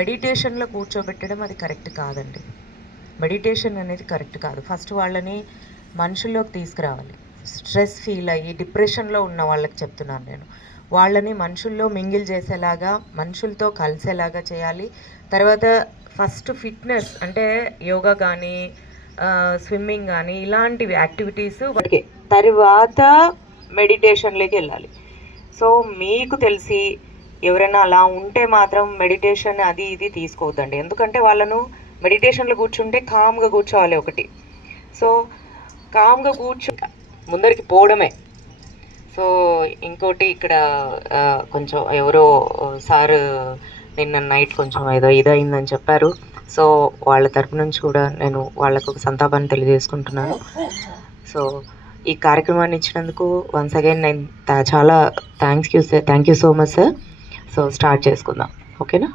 మెడిటేషన్లో కూర్చోబెట్టడం అది కరెక్ట్ కాదండి. మెడిటేషన్ అనేది కరెక్ట్ కాదు. ఫస్ట్ వాళ్ళని మనుషుల్లోకి తీసుకురావాలి. స్ట్రెస్ ఫీల్ అయ్యి డిప్రెషన్లో ఉన్న వాళ్ళకి చెప్తున్నాను నేను. వాళ్ళని మనుషుల్లో మింగిల్ చేసేలాగా, మనుషులతో కలిసేలాగా చేయాలి. తర్వాత ఫస్ట్ ఫిట్నెస్ అంటే యోగా కానీ, స్విమ్మింగ్ కానీ ఇలాంటివి యాక్టివిటీస్ వాటికి తర్వాత మెడిటేషన్లోకి వెళ్ళాలి. సో మీకు తెలిసి ఎవరైనా అలా ఉంటే మాత్రం మెడిటేషన్ అది ఇది తీసుకోవద్దండి. ఎందుకంటే వాళ్ళను మెడిటేషన్లో కూర్చుంటే కామ్గా కూర్చోవాలి ఒకటి. సో కామ్గా ముందరికి పోవడమే. సో ఇంకోటి ఇక్కడ కొంచెం ఎవరో సార్ నిన్న నైట్ కొంచెం ఏదో ఇదయిందని చెప్పారు. సో వాళ్ళ తరపు నుంచి కూడా నేను వాళ్ళకు ఒక సంతాపాన్ని తెలియజేసుకుంటున్నాను. సో ఈ కార్యక్రమాన్ని ఇచ్చినందుకు వన్స్ అగైన్ నేను చాలా thank you so much sir. So start చేసుకుందాం, ఓకేనా?